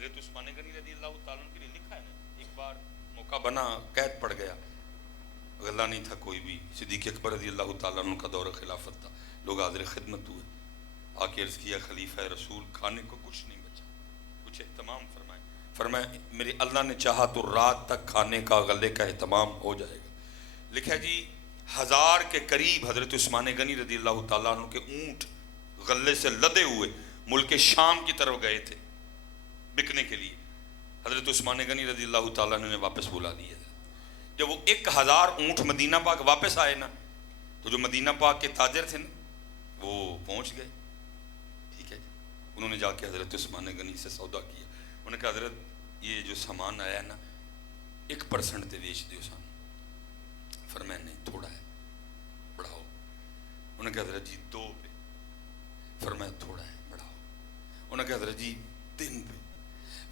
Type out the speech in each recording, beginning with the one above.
حضرت عثمان غنی رضی اللہ تعالیٰ عنہ کے لیے لکھا ہے نا، ایک بار موقع بنا، قید پڑ گیا، غلہ نہیں تھا کوئی بھی، صدیق اکبر رضی اللہ تعالیٰ عنہ کا دور خلافت تھا، لوگ حاضر خدمت ہوئے، آ کے عرض کیا خلیفہ رسول کھانے کو کچھ نہیں بچا، کچھ اہتمام فرمائے. فرمایا میرے اللہ نے چاہا تو رات تک کھانے کا غلے کا اہتمام ہو جائے گا. لکھا جی 1000 کے قریب حضرت عثمان غنی رضی اللہ تعالیٰ عنہ کے اونٹ غلے سے لدے ہوئے ملک شام کی طرف گئے تھے بکنے کے لیے. حضرت عثمان غنی رضی اللہ تعالیٰ عنہ نے واپس بلا لیا. جب وہ 1000 اونٹ مدینہ پاک واپس آئے نا، تو جو مدینہ پاک کے تاجر تھے نا وہ پہنچ گئے. ٹھیک ہے جی، انہوں نے جا کے حضرت عثمان غنی سے سودا کیا. انہوں نے کہا حضرت یہ جو سامان آیا نا 1% تے بیچ دیو سان. فرمایا نہیں تھوڑا ہے بڑھاؤ. انہوں نے کہا حضرت جی 2 پہ. فرمایا تھوڑا ہے بڑھاؤ. انہوں نے کہا حضرت جی 3 پہ.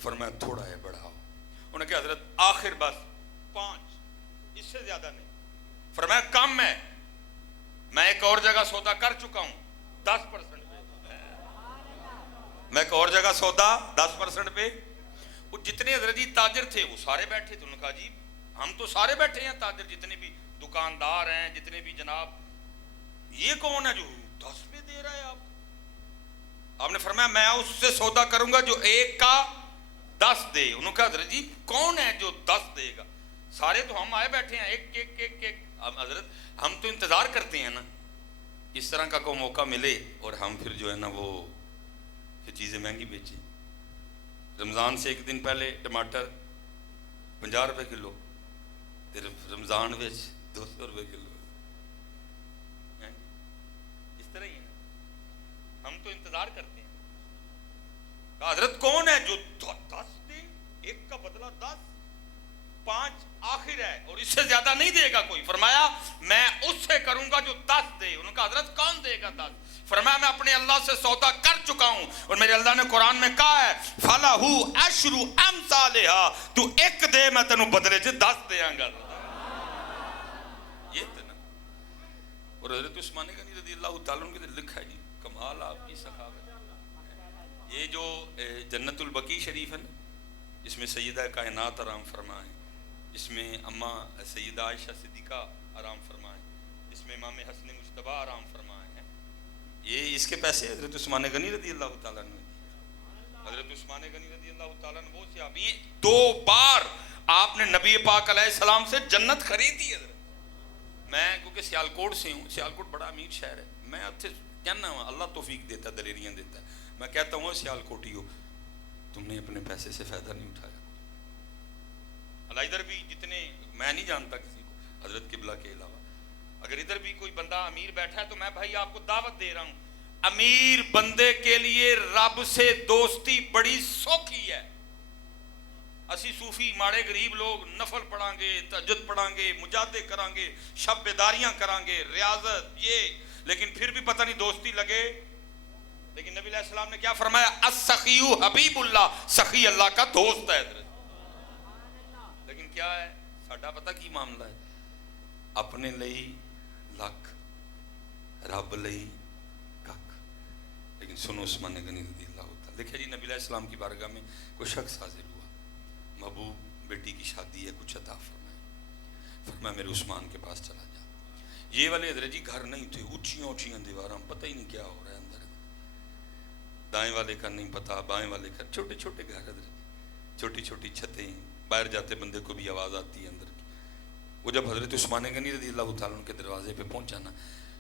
فرمایا تھوڑا ہے بڑھاؤ. انہوں نے کہا حضرت آخر بس 5، اس سے زیادہ نہیں. فرمایا کم ہے، میں ایک اور جگہ سودا کر چکا ہوں 10% پہ. میں ایک اور جگہ سودا 10% پہ. وہ جتنے حضرت جی تاجر تھے وہ سارے بیٹھے تھے. انہوں نے کہا جی ہم تو سارے بیٹھے ہیں تاجر، جتنے بھی دکاندار ہیں، جتنے بھی جناب، یہ کون ہے جو 10 پہ دے رہا ہے آپ؟ آپ نے فرمایا میں اس سے سودا کروں گا جو 1 کا 10 دے. انہوں نے کہا حضرت جی کون ہے جو 10 دے گا؟ سارے تو ہم آئے بیٹھے ہیں ایک ایک ایک ایک. حضرت ہم تو انتظار کرتے ہیں نا اس طرح کا کوئی موقع ملے اور ہم پھر جو ہے نا وہ پھر چیزیں مہنگی بیچیں. رمضان سے 1 دن پہلے ٹماٹر 50 روپے کلو، پھر رمضان میں 200 روپے کلو. اس طرح ہی ہے نا، ہم تو انتظار کرتے ہیں. کہا حضرت کون ہے جو 10 دے؟ 1 کا بدلہ 10، 5 آخر ہے اور اس سے زیادہ نہیں دے گا کوئی. فرمایا میں اس سے کروں گا جو 10 دے. انہوں نے کہا حضرت کون دے گا 10؟ فرمایا میں اپنے اللہ سے سودا کر چکا ہوں اور میرے اللہ نے قرآن میں کہا ہے فَلَهُ عَشْرُ أَمْثَالِهَا، تو 1 دے میں تینوں بدلے سے 10 دیاں گا. یہ تھا نا. اور حضرت عثمان غنی رضی اللہ تعالیٰ عنہ کے لکھا ہے جی کمال آپ کی سخاوت. یہ جو جنت البقیع شریف ہے نا، اس میں سیدہ کائنات آرام فرمائیں، اس میں اماں سیدہ عائشہ صدیقہ آرام فرمائیں، اس میں امام حسن مجتبیٰ آرام فرمائیں. یہ اس کے پیسے حضرت عثمان غنی رضی اللہ تعالیٰ عنہ. حضرت عثمان غنی رضی اللہ تعالیٰ عنہ وہ صحابی ہیں 2 بار آپ نے نبی پاک علیہ السلام سے جنت خریدی. حضرت میں کیونکہ سیالکوٹ سے ہوں، سیالکوٹ بڑا امیر شہر ہے، میں اتھے کہنا ہوں اللہ توفیق دیتا ہے، دلیریاں دیتا ہے. میں کہتا ہوں سیالکوٹی ہو تم نے اپنے پیسے سے فائدہ نہیں اٹھایا. اللہ ادھر بھی جتنے میں نہیں جانتا کسی کو حضرت قبلہ کے علاوہ، اگر ادھر بھی کوئی بندہ امیر بیٹھا ہے تو میں بھائی آپ کو دعوت دے رہا ہوں، امیر بندے کے لیے رب سے دوستی بڑی سوکھی ہے. اسی صوفی ماڑے غریب لوگ نفل پڑھیں گے، تہجد پڑھیں گے، مجاہدے کریں گے، شب بیداریاں کریں گے، ریاضت یہ، لیکن پھر بھی پتہ نہیں دوستی لگے. لیکن نبی علیہ السلام نے کیا فرمایا؟ السخی حبیب اللہ، سخی اللہ کا دوست ہے. لیکن کیا ہے ساڈا پتہ کی معاملہ ہے؟ اپنے لئی لکھ رب لئی کک. لیکن سنو عثمان غنی رضی اللہ تعالیٰ. دیکھیں جی نبی علیہ السلام کی بارگاہ میں کوئی شخص حاضر ہوا، محبوب بیٹی کی شادی ہے، کچھ عطا فرمائے. فرمایا میرے عثمان کے پاس چلا جا. یہ والے حضرت جی گھر نہیں تھے، اونچیاں اونچیاں دیواراں، پتہ ہی نہیں کیا ہو رہا ہے اندر. دائیں والے کا نہیں پتہ، بائیں والے کا، چھوٹے چھوٹے گھر حضرت، چھوٹی چھوٹی چھتیں، باہر جاتے بندے کو بھی آواز آتی ہے اندر کی. وہ جب حضرت عثمان غنی رضی اللہ تعالیٰ عنہ کے دروازے پہ پہنچا نا،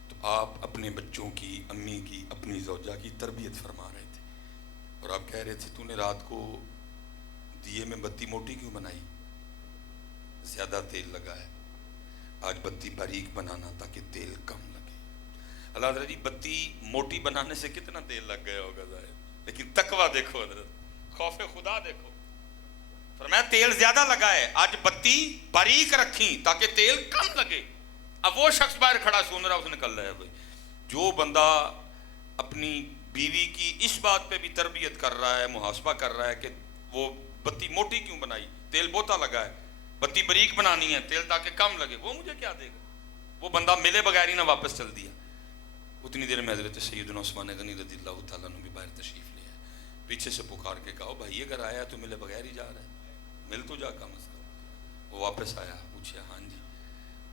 تو آپ اپنے بچوں کی، امی کی، اپنی زوجہ کی تربیت فرما رہے تھے. اور آپ کہہ رہے تھے تو نے رات کو دیے میں بتی موٹی کیوں بنائی؟ زیادہ تیل لگا ہے، آج بتی باریک بنانا تاکہ تیل کم لگے. اللہ حضرت جی بتی موٹی بنانے سے کتنا تیل لگ گیا ہوگا ظاہر، لیکن تقویٰ دیکھو حضرت، خوف خدا دیکھو. فرمایا تیل زیادہ لگا ہے، آج بتی باریک رکھی تاکہ تیل کم لگے. اب وہ شخص باہر کھڑا سن رہا، اس نے کہا ہے بھائی جو بندہ اپنی بیوی کی اس بات پہ بھی تربیت کر رہا ہے، محاسبہ کر رہا ہے کہ وہ بتی موٹی کیوں بنائی، تیل بوتا لگا ہے، بتی باریک بنانی ہے تیل تاکہ کم لگے، وہ مجھے کیا دے گا؟ وہ بندہ ملے بغیر ہی نہ واپس چل دیا. اتنی دیر میں حضرت سیدنا عثمان غنی رضی اللہ تعالیٰ عنہ بھی باہر تشریف لے آئے. پیچھے سے پکار کے کہا بھائی اگر آیا تو ملے بغیر ہی جا رہا ہے، مل تو جا کم از کم۔ وہ واپس آیا، پوچھا ہاں جی،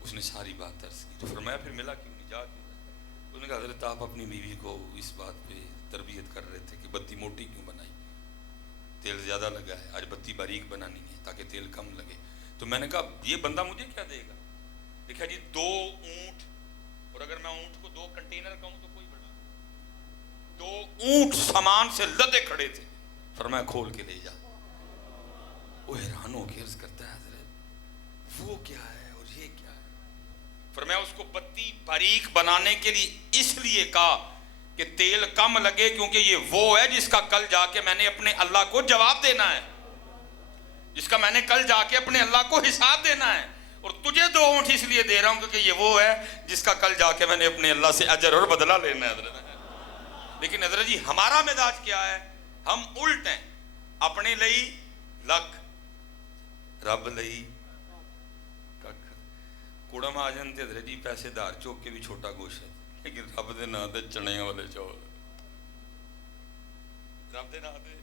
اس نے ساری بات عرض کی تو فرمایا پھر ملا کیوں نہیں، جا کیوں نہیں؟ اس نے کہا حضرت آپ اپنی بیوی کو اس بات پہ تربیت کر رہے تھے کہ بتی موٹی کیوں بنائی، تیل زیادہ لگا ہے، آج بتی باریک بنانی ہے تاکہ تیل کم لگے۔ تو میں نے کہا یہ بندہ مجھے کیا دے گا؟ دیکھا جی 2 اونٹ، اور اگر میں اونٹ کو 2 کنٹینر کہوں تو کوئی بڑا، 2 اونٹ سامان سے لدے کھڑے تھے، فرمایا کھول کے لے جا۔ وہ حیران ہو کے عرض کرتا ہے حضرت وہ کیا ہے اور یہ کیا ہے؟ فرمایا اس کو بتی باریک بنانے کے لیے اس لیے کہا کہ تیل کم لگے، کیونکہ یہ وہ ہے جس کا کل جا کے میں نے اپنے اللہ کو جواب دینا ہے، جس کا میں نے کل جا کے اپنے اللہ کو حساب دینا ہے، اور تجھے 2 اونٹ اس لیے دے رہا ہوں کیونکہ یہ وہ ہے جس کا کل جا کے میں نے اپنے اللہ سے اجر اور بدلہ لینا ہے حضرت۔ لیکن حضرت جی ہمارا مزاج کیا ہے؟ ہم الٹ ہیں، اپنے لئی لکھ رب لئی ککھ۔ کڑم آ جانتے حضرت جی پیسے دار چوک کے بھی چھوٹا گوشت ہے، لیکن رب دے نام تے چنے والے چول، رب دے نام تے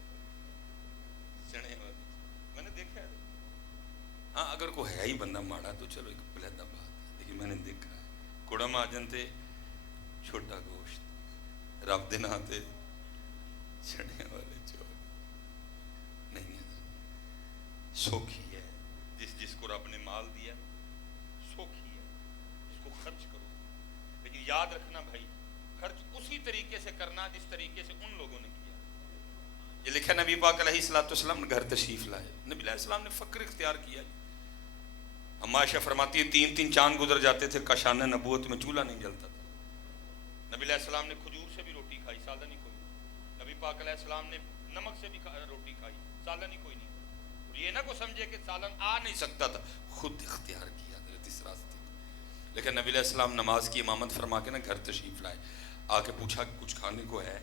چنے والے، میں نے دیکھا ہے۔ ہاں اگر کوئی ہے ہی بندہ ماڑا تو چلو ایک علیحدہ بات ہے، لیکن میں نے دیکھا ہے کڑم آ جانتے چھوٹا گوشت، رب دے نام تے چنے والے چول نہیں ہے۔ سوکھی ہے جس کو رب نے مال دیا، سوکھی ہے اس کو خرچ کرو، لیکن یاد رکھنا بھائی خرچ اسی طریقے سے کرنا جس طریقے سے ان لوگوں نے کیا۔ یہ لکھا نبی پاک علیہ السلام نے گھر تشریف لائے، نبی علیہ السلام نے فقر اختیار کیا۔ اما عائشہ فرماتی ہے 3 چاند گزر جاتے تھے کاشان نبوت میں چولہا نہیں جلتا تھا۔ نبی علیہ السلام نے کھجور سے بھی روٹی کھائی، سالن ہی کوئی نہیں۔ نبی پاک علیہ السلام نے نمک سے بھی روٹی کھائی، سالن ہی کوئی نہیں۔ یہ نہ کو سمجھے کہ سالن آ نہیں سکتا تھا، خود اختیار کیا حضرت اس راستے کو۔ لیکن نبی علیہ السلام نماز کی امامت فرما کے نا گھر تشریف لائے، آ کے پوچھا کچھ کھانے کو ہے؟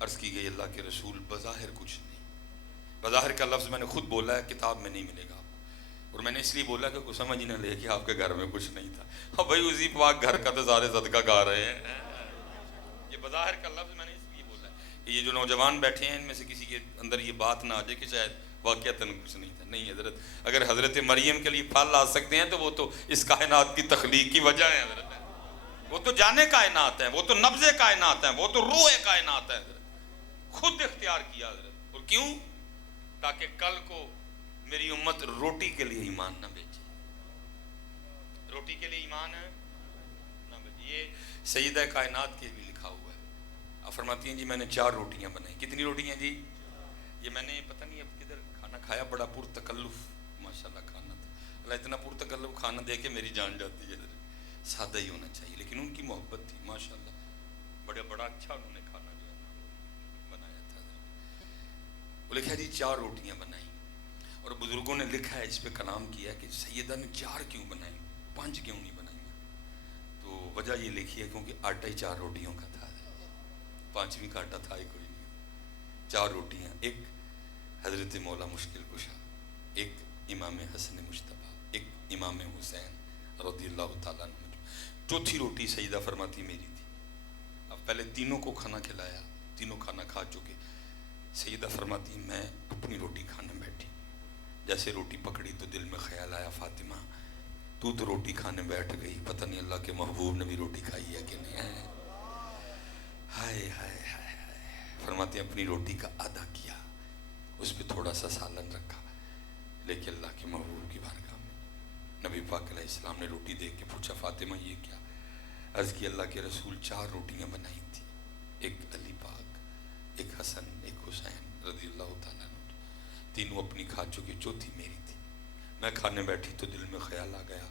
عرض کی گئی اللہ کے رسول بظاہر کچھ نہیں، بظاہر کا لفظ میں نے خود بولا ہے کتاب میں نہیں ملے گا آپ کو، اور میں نے اس لیے بولا کہ کوئی سمجھ ہی نہ لے کہ آپ کے گھر میں کچھ نہیں تھا۔ اب بھائی اسی پاک گھر کا تو سارے صدقہ کھا رہے ہیں۔ یہ بظاہر کا لفظ میں نے اس لیے بولا ہے کہ یہ جو نوجوان بیٹھے ہیں ان میں سے کسی کے اندر یہ بات نہ آ جائے کہ شاید واقعتاً کچھ نہیں تھا۔ نہیں حضرت، اگر حضرت مریم کے لیے پھل آ سکتے ہیں تو وہ تو اس کائنات کی تخلیق کی وجہ ہے حضرت، وہ تو جانے کائنات ہے، وہ تو نبض کائنات ہے، وہ تو روح کائنات ہے حضرت، خود اختیار کیا حضرت۔ اور کیوں؟ تاکہ کل کو میری امت روٹی کے لیے ایمان نہ بیچے، روٹی کے لیے ایمان نہ بیچے۔ یہ سیدہ کائنات کے بھی لکھا ہوا ہے، آپ فرماتی ہیں جی میں نے 4 روٹیاں بنائی۔ کتنی روٹیاں جی؟ یہ میں نے پتہ نہیں اب کدھر کھانا کھایا، بڑا پرتکلف ماشاءاللہ کھانا تھا، اللہ اتنا پرتکلف کھانا دے کے میری جان جاتی ہے۔ سادہ ہی ہونا چاہیے، لیکن ان کی محبت تھی ماشاءاللہ، بڑا اچھا انہوں نے کھانا جو ہے بنایا تھا۔ وہ لکھا جی 4 روٹیاں بنائیں، اور بزرگوں نے لکھا ہے اس پہ کلام کیا ہے کہ سیدہ نے 4 کیوں بنائیں، 5 کیوں نہیں بنائیں؟ تو وجہ یہ لکھی ہے کیونکہ آٹا ہی 4 روٹیوں کا تھا، 5ویں کا آٹا تھا ہی کوئی نہیں۔ 4 روٹیاں، ایک حضرت مولا مشکل کشا، ایک امام حسن مجتبیٰ، ایک امام حسین رضی اللہ تعالیٰ عنہ۔ 4تھی روٹی سیدہ فرماتی میری تھی۔ اب پہلے تینوں کو کھانا کھلایا، تینوں کھانا کھا چکے، سیدہ فرماتی میں اپنی روٹی کھانے بیٹھی، جیسے روٹی پکڑی تو دل میں خیال آیا فاطمہ تو روٹی کھانے بیٹھ گئی، پتہ نہیں اللہ کے محبوب نے بھی روٹی کھائی ہے کہ نہیں ہے۔ ہائے ہائے ہائے ہائے، فرماتے ہیں اپنی روٹی کا آدھا کیا، اس پہ تھوڑا سا سالن رکھا، لے کے اللہ کے محبوب کی بارگاہ میں نبی پاک علیہ السلام نے روٹی دیکھ کے پوچھا فاطمہ یہ کیا؟ عرض کی اللہ کے رسول 4 روٹیاں بنائی تھی، ایک علی پاک، ایک حسن، ایک حسین رضی اللہ تعالیٰ عنہ، تینوں اپنی کھا چکے، 4تھی میری تھی۔ میں کھانے بیٹھی تو دل میں خیال آ گیا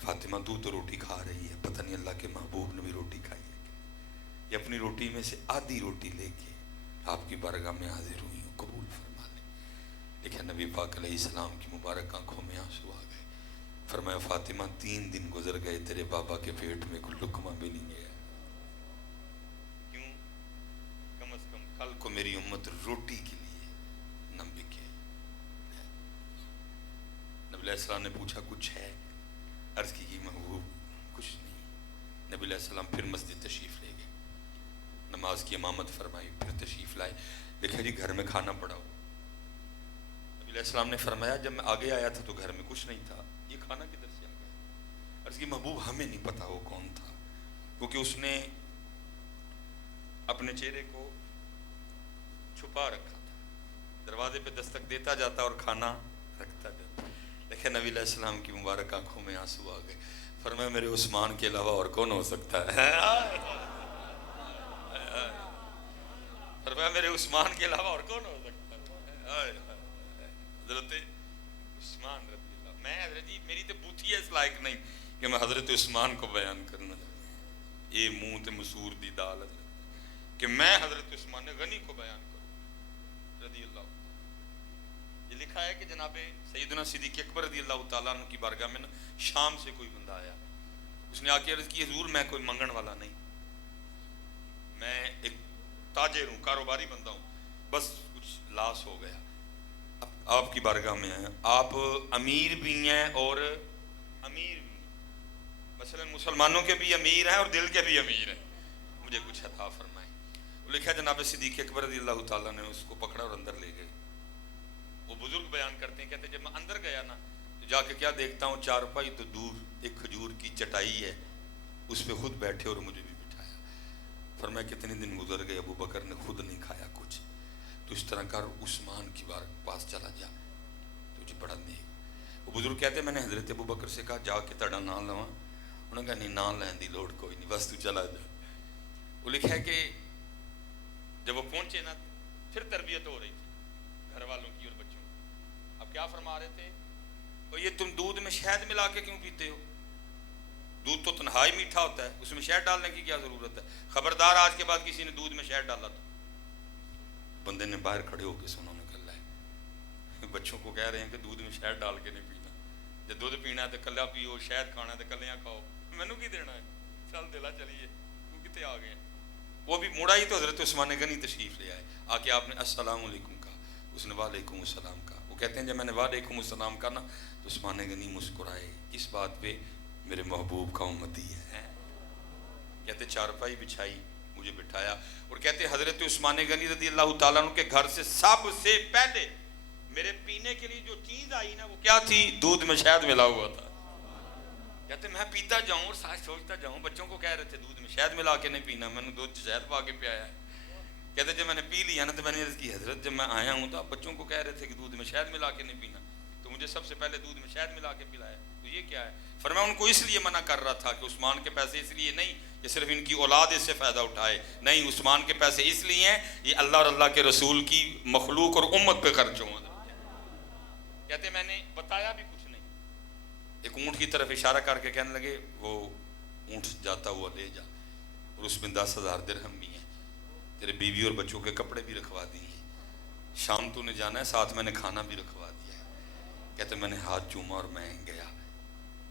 فاطمہ تو روٹی کھا رہی ہے، پتہ نہیں اللہ کے محبوب نے بھی روٹی کھائی ہے کہ یہ اپنی روٹی میں سے آدھی روٹی لے کے آپ کی بارگاہ میں حاضر ہوئی ہوں، قبول فرما لیں۔ لیکن نبی پاک علیہ السلام کی مبارک آنکھوں میں آنسو آ گئے، فرمایا فاطمہ 3 دن گزر گئے تیرے بابا کے پیٹ میں کوئی لقمہ بھی نہیں گیا، کیوں؟ کم از کم کل کو میری امت روٹی کے لیے نہ بکے۔ نبی علیہ السلام نے پوچھا کچھ ہے؟ عرض کی محبوب کچھ نہیں۔ نبی علیہ السلام پھر مسجد تشریف لے گئے، نماز کی امامت فرمائی، پھر تشریف لائے۔ دیکھا جی گھر میں کھانا پڑا ہو. نبی علیہ السلام نے فرمایا جب میں آگے آیا تھا تو گھر میں کچھ نہیں تھا, یہ کھانا کدھر سے آ گیا؟ عرض کی محبوب ہمیں نہیں پتا وہ کون تھا, کیونکہ اس نے اپنے چہرے کو چھپا رکھا تھا, دروازے پہ دستک دیتا جاتا اور کھانا رکھتا جاتا. دیکھیں نبی علیہ السلام کی مبارک آنکھوں میں آنسو آ گئے. فرمایا میرے عثمان کے علاوہ اور کون ہو سکتا ہے؟ فرمایا میرے عثمان کے علاوہ اور کون ہو سکتا ہے؟ حضرت عثمان رضی اللہ. میں حضرت جی میری تو بوتھی ہے اس لائق نہیں کہ میں حضرت عثمان کو بیان کرنا, یہ منہ تے مسور دی دال کہ میں حضرت عثمان غنی کو بیان کروں رضی اللہ. یہ لکھا ہے کہ جناب سیدنا صدیق اکبر رضی اللہ تعالیٰ عنہ کی بارگاہ میں شام سے کوئی بندہ آیا, اس نے آ کے عرض کی حضور میں کوئی منگن والا نہیں, میں ایک تاجر ہوں, کاروباری بندہ ہوں, بس کچھ لاس ہو گیا, اب آپ کی بارگاہ میں ہیں, آپ امیر بھی ہیں اور امیر بھی ہیں, مثلا مسلمانوں کے بھی امیر ہیں اور دل کے بھی امیر ہیں, مجھے کچھ عطا فرمائیں. وہ لکھا جناب صدیق اکبر رضی اللہ تعالیٰ نے اس کو پکڑا اور اندر لے گئے. وہ بزرگ بیان کرتے ہیں, کہتے ہیں جب میں اندر گیا نا تو جا کے کیا دیکھتا ہوں, چارپائی تو دور ایک کھجور کی چٹائی ہے, اس پہ خود بیٹھے اور مجھے بھی بٹھایا. فرمایا کتنے دن گزر گئے, ابو بکر نے خود نہیں کھایا کچھ, تو اس طرح کر عثمان کی بار پاس چلا جا, تجھے بڑا نیک. وہ بزرگ کہتے ہیں میں نے حضرت ابو بکر سے کہا جا کے تڑا نہ لواں, انہوں نے کہا نہیں نہ لین دی لوڑ کوئی نہیں, بس تو چلا جا. وہ لکھا ہے کہ جب وہ پہنچے نا پھر تربیت ہو رہی تھی گھر والوں کی اور بچوں کی. اب کیا فرما رہے تھے, اور یہ تم دودھ میں شہد ملا کے کیوں پیتے ہو؟ دودھ تو تنہائی میٹھا ہوتا ہے, اس میں شہد ڈالنے کی کیا ضرورت ہے؟ خبردار آج کے بعد کسی نے دودھ میں شہد ڈالا تو. بندے نے باہر کھڑے ہو کے سنا نکل ہے, بچوں کو کہہ رہے ہیں کہ دودھ میں شہد ڈال کے نہیں پینا, جب دودھ پینا ہے تو کلیا پیو, شہد کھانا ہے تو کلیاں کھاؤ, مینوں کی دینا ہے, چل دلا چلیے تو کتے آ گئے. وہ بھی مڑا ہی تو حضرت عثمان غنی تشریف لے آئے, آ کے آپ نے السلام علیکم کہا, اس نے وعلیکم السلام کہا. وہ کہتے ہیں جب میں نے وعلیکم السلام کہا نا تو عثمان غنی مسکرائے, اس بات پہ میرے محبوب کا امتی ہے. کہتے چارپائی بچھائی, مجھے بٹھایا, اور کہتے حضرت عثمان غنی رضی اللہ تعالیٰ عنہ کے گھر سے سب سے پہلے میرے پینے کے لیے جو چیز آئی نا وہ کیا تھی؟ دودھ میں شہد ملا ہوا تھا. کہتے میں پیتا جاؤں اور ساتھ سوچتا جاؤں, بچوں کو کہہ رہے تھے دودھ میں شہد ملا کے نہیں پینا, میں نے دودھ شہد پا کے پیا ہے. کہتے جب میں نے پی لیا نا تو میں نے عرض کی حضرت جب میں آیا ہوں تو آپ بچوں کو کہہ رہے تھے کہ دودھ میں شہد ملا کے نہیں پینا, تو مجھے سب سے پہلے دودھ میں شہد ملا کے پلایا, تو یہ کیا ہے؟ فرمایا ان کو اس لیے منع کر رہا تھا کہ عثمان کے پیسے اس لیے نہیں کہ صرف ان کی اولاد اس سے فائدہ اٹھائے, نہیں, عثمان کے پیسے اس لیے ہیں یہ اللہ اور اللہ کے رسول کی مخلوق اور امت پہ خرچ ہوں. کہتے میں نے بتایا بھی کچھ نہیں, ایک اونٹ کی طرف اشارہ کر کے کہنے لگے وہ اونٹ جاتا ہوا لے جا, اور اس میں 10,000 درہم بھی ہیں, تیرے بیوی اور بچوں کے کپڑے بھی رکھوا دیے ہیں, شام تو نے جانا ہے, ساتھ میں نے کھانا بھی رکھوا دیا ہے. کہتے میں نے ہاتھ چوما اور میں گیا,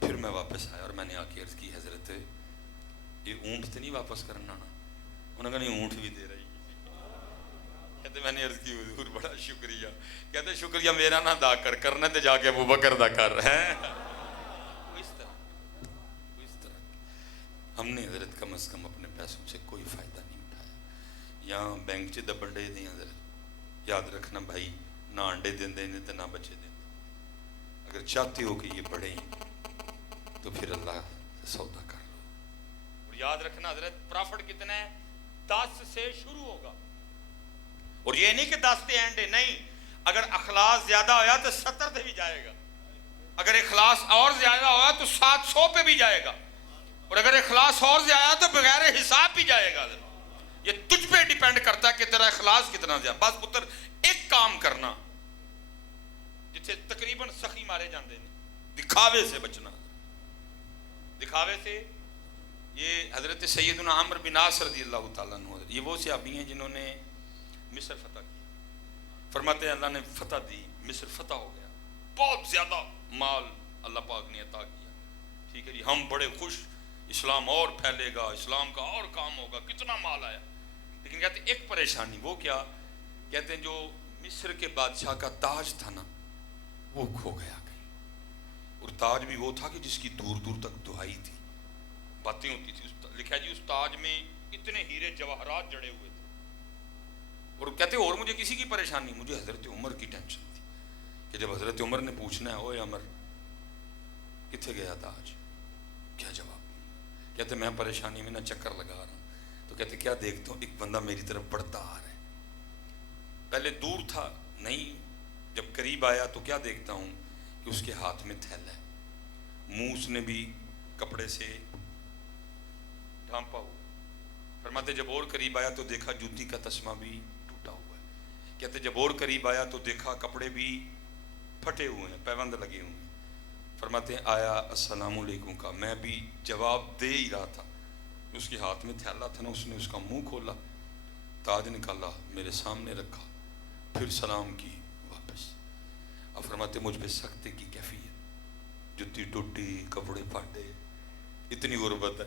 پھر میں واپس آیا اور میں نے آ کے عرض کی حضرت یہ اونٹ تو نہیں واپس کرنا نا؟ انہوں نے کہا نہیں اونٹ بھی دے رہی. کہتے میں نے عرض کی حضور بڑا شکریہ. کہتے شکریہ میرا نہ ادا کر, کرنا تو جا کے ابو بکر دا کر. اس طرح ہم نے حضرت کم از کم اپنے پیسوں سے کوئی فائدہ نہیں اٹھایا. یہاں بینک چ دبن ڈے دیں حضرت, یاد رکھنا بھائی, نہ انڈے دیں دیں تو نہ بچے دیں. اگر چاہتے ہو کہ یہ بڑھیں تو پھر اللہ سے سودا کر لو. اور یاد رکھنا حضرت پرافٹ کتنا ہے؟ 10 سے شروع ہوگا, اور یہ نہیں کہ 10 تے اینڈے نہیں, اگر اخلاص زیادہ ہویا تو 70 پہ بھی جائے گا, اگر اخلاص اور زیادہ ہوا تو 700 پہ بھی جائے گا, اور اگر اخلاص اور زیادہ تو بغیر حساب بھی جائے گا. یہ تجھ پہ ڈیپینڈ کرتا ہے کہ تیرا اخلاص کتنا زیادہ. بس پتر ایک کام کرنا جتھے تقریباً سخی مارے جاندے ہیں, دکھاوے سے بچنا. دکھاوے سے, یہ حضرت سیدنا عمرو بن عاص رضی اللہ تعالیٰ عنہ, یہ وہ صحابی ہیں جنہوں نے مصر فتح کی. فرماتے ہیں اللہ نے فتح دی, مصر فتح ہو گیا, بہت زیادہ مال اللہ پاک نے عطا کیا. ٹھیک ہے جی, ہم بڑے خوش, اسلام اور پھیلے گا, اسلام کا اور کام ہوگا, کتنا مال آیا. لیکن کہتے ہیں ایک پریشانی, وہ کیا؟ کہتے ہیں جو مصر کے بادشاہ کا تاج تھا نا وہ کھو گیا کہیں, اور تاج بھی وہ تھا کہ جس کی دور دور تک دعائی تھی, باتیں ہوتی تھی. لکھا جی اس تاج میں اتنے ہیرے جواہرات جڑے ہوئے تھے, اور کہتے اور مجھے کسی کی پریشانی، مجھے حضرت عمر کی ٹینشن تھی کہ جب حضرت عمر نے پوچھنا ہے اوے عمر کتنے گیا تاج، کیا جواب؟ کہتے میں پریشانی میں نہ چکر لگا رہا ہوں، تو کہتے کیا دیکھتا ہوں؟ ایک بندہ میری طرف بڑھتا آ رہا ہے، پہلے دور تھا نہیں، جب قریب آیا تو کیا دیکھتا ہوں کہ اس کے ہاتھ میں تھیلا ہے، منہ اس نے بھی کپڑے سے ڈھانپا ہوا۔ فرماتے جب اور قریب آیا تو دیکھا جوتی کا تسمہ بھی ٹوٹا ہوا ہے۔ کہتے جب اور قریب آیا تو دیکھا کپڑے بھی پھٹے ہوئے ہیں، پیوند لگے ہوئے ہیں۔ فرماتے ہیں آیا السلام علیکم کا، میں بھی جواب دے ہی رہا تھا، اس کے ہاتھ میں تھیلا تھا نا، اس نے اس کا منہ کھولا، تاج نکالا میرے سامنے رکھا، پھر سلام کی واپس۔ اب فرماتے مجھ پہ سختے کی کیفیت، جوتی ٹوٹی، کپڑے پھاٹے، اتنی غربت ہے،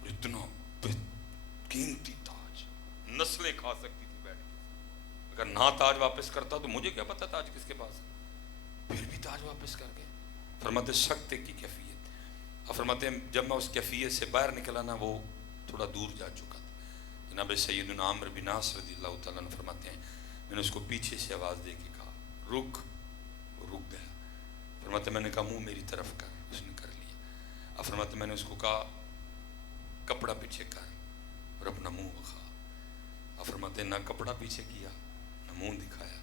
اور اتنا قیمتی تاج، نسلیں کھا سکتی تھی بیٹھ کے، اگر نہ تاج واپس کرتا تو مجھے کیا پتا تاج کس کے پاس ہے، پھر بھی تاج واپس کر گئے۔ فرماتے سختے کی کیفیت۔ اب فرماتے ہیں جب میں اس کیفیت سے باہر نکلا نا، وہ تھوڑا دور جا چکا تھا۔ جناب سیدنا عامر بن عاص رضی اللہ تعالیٰ عنہ فرماتے ہیں میں نے اس کو پیچھے سے آواز دے کے کہا رک، وہ رک گیا۔ فرماتے میں نے کہا منہ میری طرف کر، اس نے کر لیا۔ اب فرماتے میں نے اس کو کہا کپڑا پیچھے کر اور اپنا منہ دکھا۔ اب فرماتے نہ کپڑا پیچھے کیا نہ منہ دکھایا،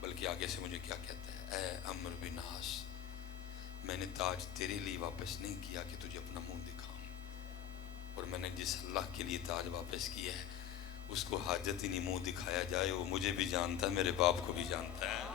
بلکہ آگے سے مجھے کیا کہتا ہے، اے عمرو بن عاص میں نے تاج تیرے لیے واپس نہیں کیا کہ تجھے اپنا منہ دکھاؤں، اور میں نے جس اللہ کے لیے تاج واپس کیا ہے اس کو حاجت ہی نہیں منہ دکھایا جائے، وہ مجھے بھی جانتا ہے میرے باپ کو بھی جانتا ہے۔